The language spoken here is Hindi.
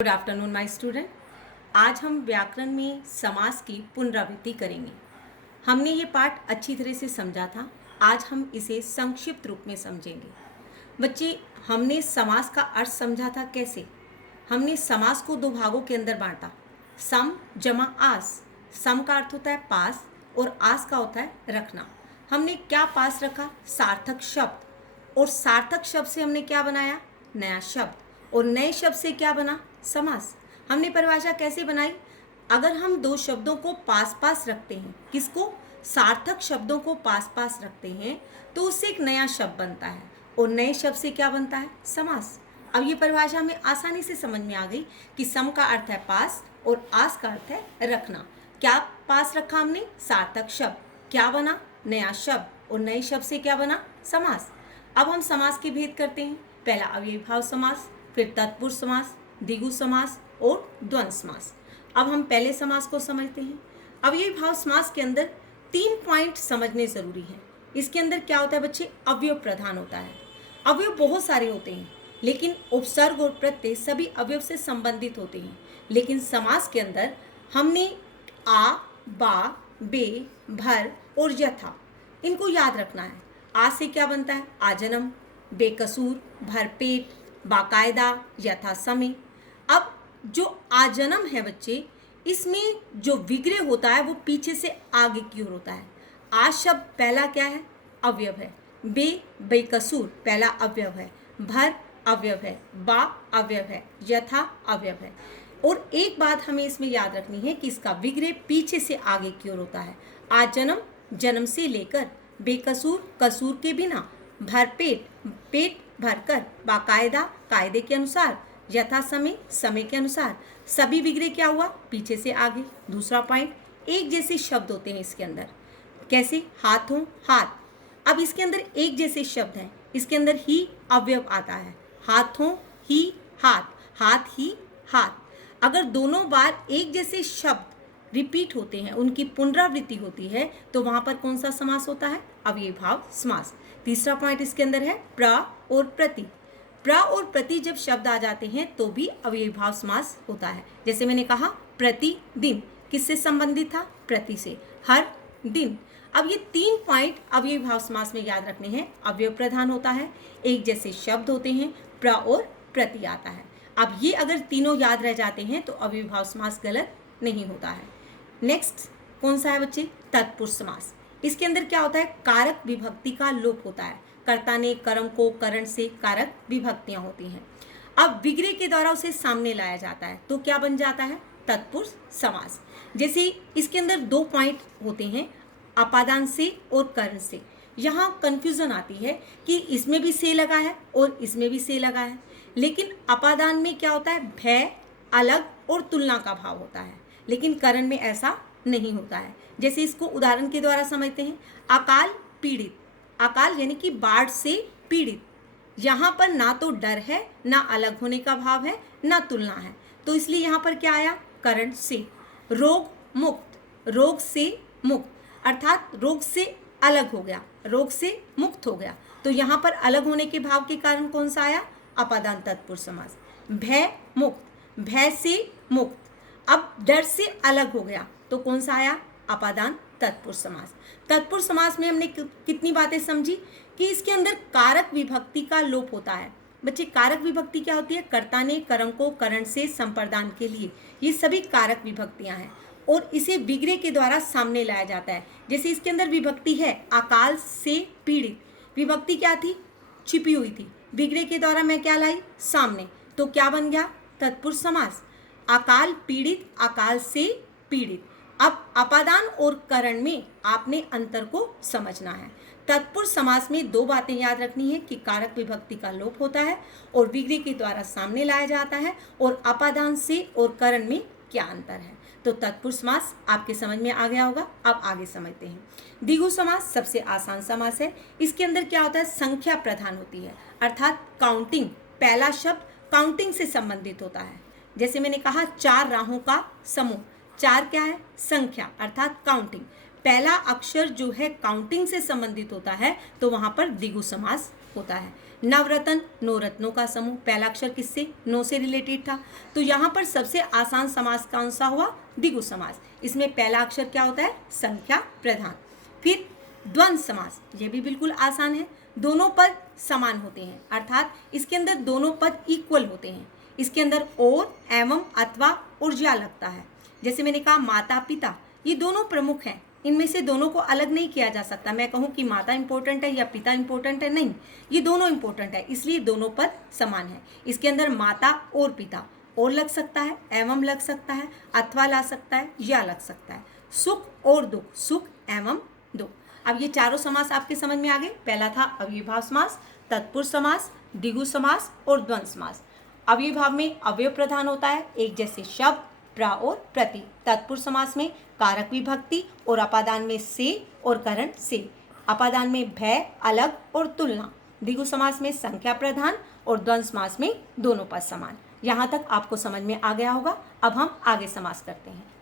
Good afternoon my student. आज हम व्याकरण में समास की पुनरावृत्ति करेंगे। हमने ये पाठ अच्छी तरह से समझा था, आज हम इसे संक्षिप्त रूप में समझेंगे। बच्चे, हमने समास का अर्थ समझा था कैसे। हमने समास को दो भागों के अंदर बांटा, सम जमा आस। सम का अर्थ होता है पास और आस का होता है रखना। हमने क्या पास रखा? सार्थक शब्द। और सार्थक शब्द से हमने क्या बनाया? नया शब्द। और नए शब्द से क्या बना? समास। हमने परिभाषा कैसे बनाई? अगर हम दो शब्दों को पास पास रखते हैं, किसको? सार्थक शब्दों को पास पास रखते हैं, तो उससे एक नया शब्द बनता है और नए शब्द से क्या बनता है? समास। अब ये परिभाषा हमें आसानी से समझ में आ गई कि सम का अर्थ है पास और आस का अर्थ है रखना। क्या पास रखा हमने? सार्थक शब्द। क्या बना? नया शब्द। और नए शब्द से क्या बना? समास। अब हम समास के भेद करते हैं। पहला अव्ययीभाव समास, फिर तत्पुरुष समास, द्विगु समास और द्वंद्व समास। अब हम पहले समास को समझते हैं। अव्ययीभाव समास के अंदर 3 पॉइंट समझने जरूरी हैं। इसके अंदर क्या होता है बच्चे? अवयव प्रधान होता है। अवयव बहुत सारे होते हैं, लेकिन उपसर्ग और प्रत्यय सभी अवयव से संबंधित होते हैं। लेकिन समास के अंदर हमने आ, बा, बे, भर और यथा, इनको याद रखना है। आ से क्या बनता है? आजन्म, बेकसूर, भरपेट, बाकायदा, यथा समय। अब जो आजन्म है बच्चे, इसमें जो विग्रह होता है वो पीछे से आगे की ओर होता है। आ शब्द पहला क्या है? अवयव है। बेकसूर पहला अवयव है। भर अवयव है। बा अवयव है। यथा अवयव है। और एक बात हमें इसमें याद रखनी है कि इसका विग्रह पीछे से आगे की ओर होता है। आजन्म जन्म से लेकर, बेकसूर कसूर के बिना, भरपेट पेट भरकर, बाकायदा कायदे के अनुसार, यथा समय समय के अनुसार। सभी विग्रह क्या हुआ? पीछे से आगे। दूसरा पॉइंट, एक जैसे शब्द होते हैं इसके अंदर। कैसे? हाथों, हाथ। अब इसके अंदर एक जैसे शब्द हैं, इसके अंदर ही अवयव आता है। हाथों ही हाथ, हाथ ही हाथ। अगर दोनों बार एक जैसे शब्द रिपीट होते हैं, उनकी पुनरावृत्ति होती है, तो वहां पर कौन सा समास होता है? अव्ययीभाव समास। तीसरा पॉइंट इसके अंदर है प्र और प्रति। प्र और प्रति जब शब्द आ जाते हैं तो भी अव्ययीभाव समास होता है। जैसे मैंने कहा प्रतिदिन, किससे संबंधित था? प्रति से। हर दिन। अब ये 3 पॉइंट अव्ययीभाव समास में याद रखने हैं। अवयव प्रधान होता है, एक जैसे शब्द होते हैं, प्र और प्रति आता है। अब ये अगर तीनों याद रह जाते हैं तो अव्ययीभाव समास गलत नहीं होता है। नेक्स्ट कौन सा है बच्चे? तत्पुरुष समास। इसके अंदर क्या होता है? कारक विभक्ति का लोप होता है। कर्ता ने कर्म को करण से कारक विभक्तियां होती हैं। अब विग्रह के द्वारा उसे सामने लाया जाता है तो क्या बन जाता है? तत्पुरुष समास। जैसे इसके अंदर 2 पॉइंट होते हैं, अपादान से और करण से। यहाँ कंफ्यूजन आती है कि इसमें भी से लगा है और इसमें भी से लगा है, लेकिन अपादान में क्या होता है? भय, अलग और तुलना का भाव होता है, लेकिन करण में ऐसा नहीं होता है। जैसे इसको उदाहरण के द्वारा समझते हैं। अकाल पीड़ित, अकाल यानी कि बाढ़ से पीड़ित। यहाँ पर ना तो डर है, ना अलग होने का भाव है, ना तुलना है, तो इसलिए यहाँ पर क्या आया? करण से। रोग मुक्त, रोग से मुक्त, अर्थात रोग से अलग हो गया, रोग से मुक्त हो गया, तो यहाँ पर अलग होने के भाव के कारण कौन सा आया? अपादान तत्पुरुष समास। भय मुक्त, भय से मुक्त। अब डर से अलग हो गया तो कौन सा आया? अपादान तत्पुरुष समास। तत्पुरुष समास में हमने कितनी बातें समझी कि इसके अंदर कारक विभक्ति का लोप होता है। बच्चे, कारक विभक्ति क्या होती है? कर्ता ने कर्म को करण से संप्रदान के लिए, ये सभी कारक विभक्तियां हैं और इसे विग्रह के द्वारा सामने लाया जाता है। जैसे इसके अंदर विभक्ति है अकाल से पीड़ित, विभक्ति क्या थी? छिपी हुई थी, विग्रह के द्वारा मैं क्या लाई? सामने, तो क्या बन गया? तत्पुरुष समास। अकाल पीड़ित, अकाल से पीड़ित। अब अपादान और करण में आपने अंतर को समझना है। तत्पुरुष समास में 2 बातें याद रखनी है कि कारक विभक्ति का लोप होता है और विग्रह के द्वारा सामने लाया जाता है, और अपादान से और करण में क्या अंतर है। तो तत्पुरुष समास आपके समझ में आ गया होगा। अब आगे समझते हैं। द्विगु समास सबसे आसान समास है। इसके अंदर क्या होता है? संख्या प्रधान होती है, अर्थात काउंटिंग। पहला शब्द काउंटिंग से संबंधित होता है। जैसे मैंने कहा 4 राहों का समूह। 4 क्या है? संख्या, अर्थात काउंटिंग। पहला अक्षर जो है काउंटिंग से संबंधित होता है तो वहां पर द्विगु समास होता है। नवरत्न, नौ रत्नों का समूह। पहला अक्षर किससे? नो से रिलेटेड था। तो यहाँ पर सबसे आसान समास कौन सा हुआ? द्विगु समास। इसमें पहला अक्षर क्या होता है? संख्या प्रधान। फिर द्वंद्व समास, ये भी बिल्कुल आसान है। दोनों पद समान होते हैं, अर्थात इसके अंदर दोनों पद इक्वल होते हैं। इसके अंदर और, एवं, अथवा और या लगता है। जैसे मैंने कहा माता पिता, ये दोनों प्रमुख हैं, इनमें से दोनों को अलग नहीं किया जा सकता। मैं कहूँ कि माता इंपॉर्टेंट है या पिता इंपॉर्टेंट है, नहीं, ये दोनों इंपॉर्टेंट है, इसलिए दोनों पद समान है। इसके अंदर माता और पिता और लग सकता है, एवं लग सकता है, अथवा ला सकता है, या लग सकता है। सुख और दुख, सुख एवं दुख। अब ये चारों समास आपके समझ में आ गए। पहला था अव्ययभाव समास, तत्पुरुष समास, द्विगु समास और द्वंद्व समास। अव्ययभाव में अवयव प्रधान होता है, एक जैसे शब्द, प्र और प्रति। तत्पुरुष समास में कारक विभक्ति और अपादान में से और करण से। अपादान में भय, अलग और तुलना। द्विगु समास में संख्या प्रधान और द्वंद्व समास में दोनों पद समान। यहाँ तक आपको समझ में आ गया होगा। अब हम आगे समास करते हैं।